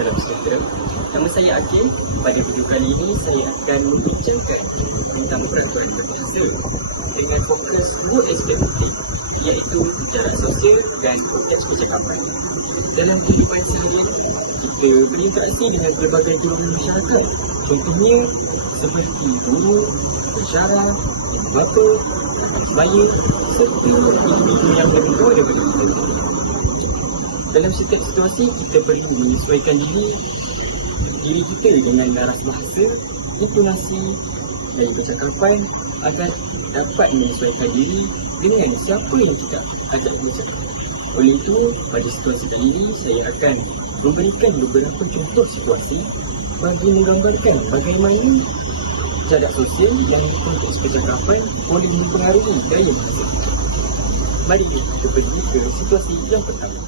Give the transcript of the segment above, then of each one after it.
salam sejahtera. Nama saya Akil. Pada video kali ini saya akan membincangkan tentang peraturan berbahasa dengan fokus 2 aspek penting, iaitu jarak sosial dan konteks percakapan. Dalam kehidupan seharian, kita berinteraksi dengan berbagai golongan masyarakat. Contohnya seperti guru, pensyarah, bapa, sebaya serta individu yang lebih tua daripada kita. Dalam setiap situasi, kita perlu menyesuaikan diri kita dengan laras bahasa, intonasi dan percakapan agar dapat menyesuaikan diri dengan siapa yang kita ajak bercakap. Oleh itu, pada situasi kali ini, saya akan memberikan beberapa contoh situasi bagi menggambarkan bagaimana jarak sosial dan konteks percakapan boleh mempengaruhi gaya bahasa. Mari kita pergi ke situasi yang pertama.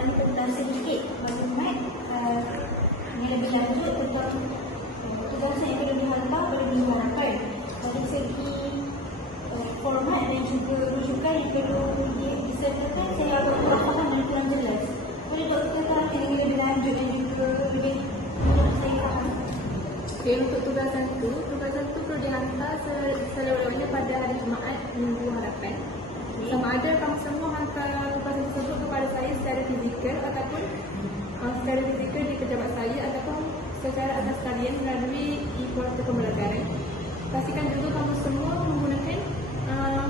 Tentang sedikit maklumat yang lebih lanjut tentang tugasan yang perlu dihantar, perlu diharapkan dari segi format dan juga rujukan yang perlu disertakan. Saya agak kurang faham dan kurang jelas. Boleh doktor katakan yang lebih lanjut dan juga lebih mudah saya faham? Okay, untuk tugasan tu perlu dihantar selama-lamanya pada hari Jumaat minggu harapan. Sama ada kamu semua hantar tugasan tersebut kepada saya secara fizikal ataupun secara fizikal di pejabat saya ataupun secara atas talian melalui e-portal pembelajaran. Pastikan juga kamu semua menggunakan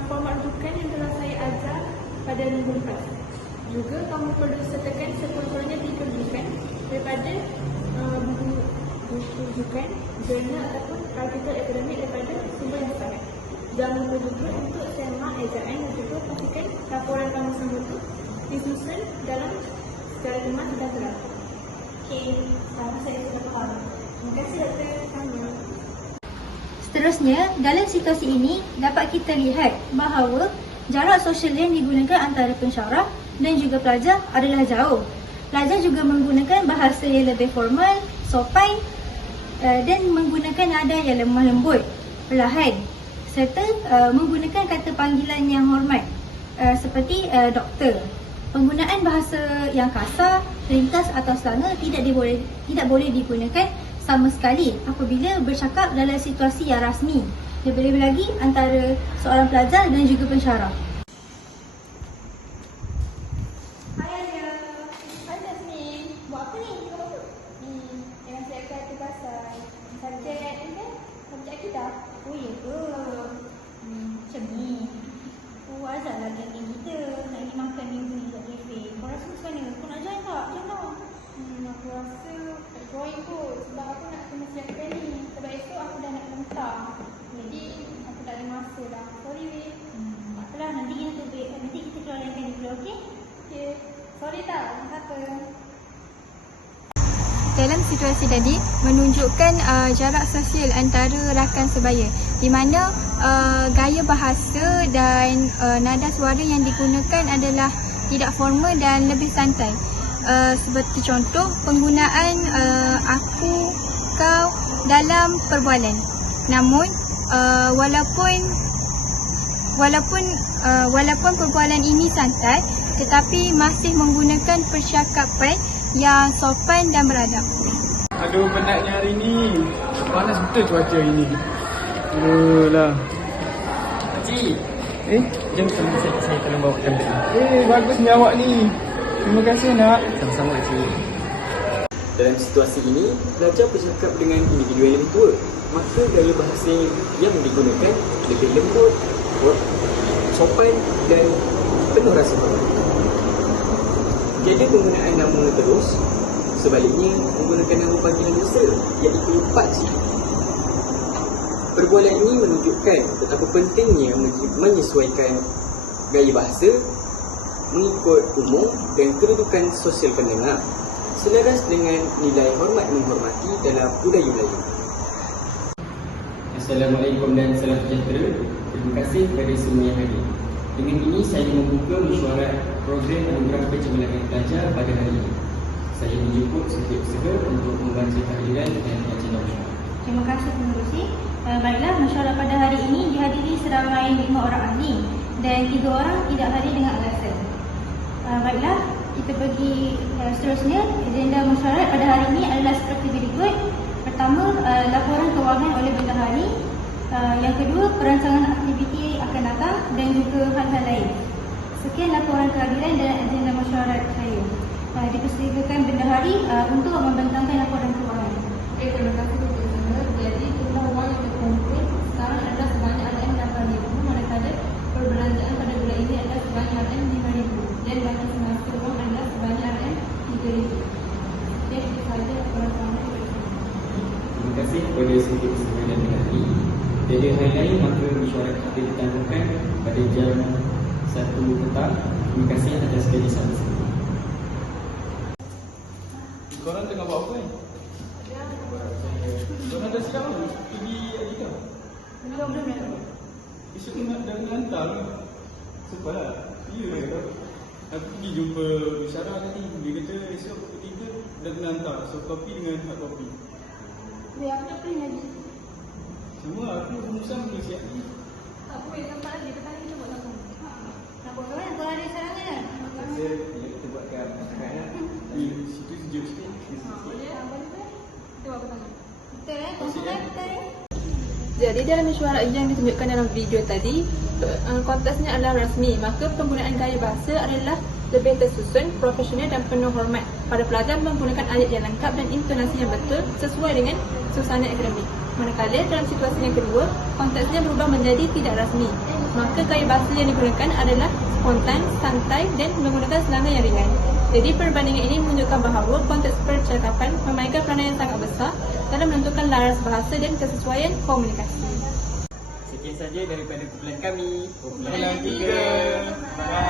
format rujukan yang telah saya ajar pada minggu lepas. Juga kamu perlu sertakan sekurang-kurangnya 3 rujukan daripada buku rujukan, jurnal ataupun artikel akademik daripada sumber yang sama. Jangan lupa juga untuk semak ejaan dan juga pastikan laporan kamu semua itu disusun dalam secara kemas dan terang. Okey, sekarang saya sudah faham. Terima kasih doktor. Sama. Seterusnya, dalam situasi ini dapat kita lihat bahawa jarak sosial yang digunakan antara pensyarah dan juga pelajar adalah jauh. Pelajar juga menggunakan bahasa yang lebih formal, sopan dan menggunakan nada yang lemah lembut, perlahan serta menggunakan kata panggilan yang hormat seperti doktor. Penggunaan bahasa yang kasar, ringkas atau slanga tidak boleh digunakan sama sekali apabila bercakap dalam situasi yang rasmi, lebih-lebih lagi antara seorang pelajar dan juga pensyarah. Hai Alia. Hai Jasmine. Buat apa ni? Yang saya akan tugasan subjek ni kan? Subjek kita. Oh ya ke? Macam ni. Oh, azab lah geng kita nak pergi makan minggu ni kat kafe. Kau rasa macam mana? Kau nak join tak? Join tak? Aku rasa tak join kot sebab aku nak kena siapkan ni. Sebab esok aku dah nak mentar. Jadi aku tak ada masa dah. Sorry weh. Tak apalah, nanti kita tubik. Nanti kita keluarkan dulu, okey? Okay. Sorry tak? Tak apa. Dalam situasi tadi menunjukkan jarak sosial antara rakan sebaya, di mana gaya bahasa dan nada suara yang digunakan adalah tidak formal dan lebih santai. Seperti contoh penggunaan aku, kau dalam perbualan. Namun walaupun perbualan ini santai, tetapi masih menggunakan percakapan yang sopan dan beradab. Aduh, penatnya hari ni. Panas betul cuaca hari ni. Aduh. Pakcik, jom sama saya tolong bawa tempat ni. Bagusnya awak ni. Terima kasih nak. Sama-sama, Pakcik. Dalam situasi ini, pelajar bercakap dengan individu yang lebih tua, maka gaya bahasa yang digunakan lebih lembut, sopan dan penuh rasa hormat. Tiada penggunaan nama terus, sebaliknya menggunakan nama panggilan mesra, iaitu pakcik. Perbualan ini menunjukkan betapa pentingnya menyesuaikan gaya bahasa mengikut umur dan kedudukan sosial pendengar, selaras dengan nilai hormat menghormati dalam budaya Melayu. Assalamualaikum dan salam sejahtera. Terima kasih kepada semua yang hadir. Dengan ini saya membuka mesyuarat program anugerah pencemaran pelajar pada hari ini. Saya menjemput setiausaha untuk membaca keadilan dan agenda masyarakat. Terima kasih pengerusi. Baiklah, mesyuarat pada hari ini dihadiri seramai 5 orang ahli dan 3 orang tidak hadir dengan alasan. Baiklah, kita pergi seterusnya. Agenda mesyuarat pada hari ini adalah seperti berikut. Pertama, laporan kewangan oleh bendahari. Yang kedua, perancangan aktiviti akan datang dan juga hal-hal lain. Sekian laporan kehadiran dan agenda mesyuarat saya. Dipersilakan bendahari untuk membentangkan laporan kewangan. Okey, terima kasih Ketua Usaha. Jadi jumlah wang yang terkumpul sekarang adalah sebanyak RM8,000, manakala perbelanjaan pada bulan ini adalah sebanyak RM5,000 dan bahan semasa wang adalah sebanyak RM3,000. Okey, itu sahaja laporan kewangan. Terima kasih kepada setiausaha dan bendahari. Tiada hal lain, maka mesyuarat kita ditangguhkan pada jam 1 petang. Terima kasih atas kerjasama semua. Korang tengah buat apa ni? Korang dah siap ke? Pergi Adika? Belum. Esok dah kena hantar ke? Cepatlah. Ya. Aku pergi jumpa Syarah tadi. Dia kata esok ketiga dah kena hantar. So kopi dengan hard kopi. Aku dah print lagi. Semua aku rumusan belum siap ni. Tak apa, tempat lagi. Petang kita buat sama. Nampak kan? Kau ada serangan kan? Rasa bila kita buatkan masyarakat Di situ sejuk sikit. Kita buat petang. Betul konsumkan betul Jadi dalam mesyuarat yang ditunjukkan dalam video tadi, konteksnya adalah rasmi, maka penggunaan gaya bahasa adalah lebih tersusun, profesional dan penuh hormat. Pada pelajar menggunakan ayat yang lengkap dan intonasi yang betul sesuai dengan suasana akademik. Manakala dalam situasi yang kedua, konteksnya berubah menjadi tidak rasmi, maka gaya bahasa yang digunakan adalah spontan, santai dan menggunakan slangan yang ringan. Jadi perbandingan ini menunjukkan bahawa konteks percakapan memainkan peranan yang sangat besar dalam menentukan laras bahasa dan kesesuaian komunikasi. Sekian saja daripada kumpulan kami. Kumpulan 3. Bye.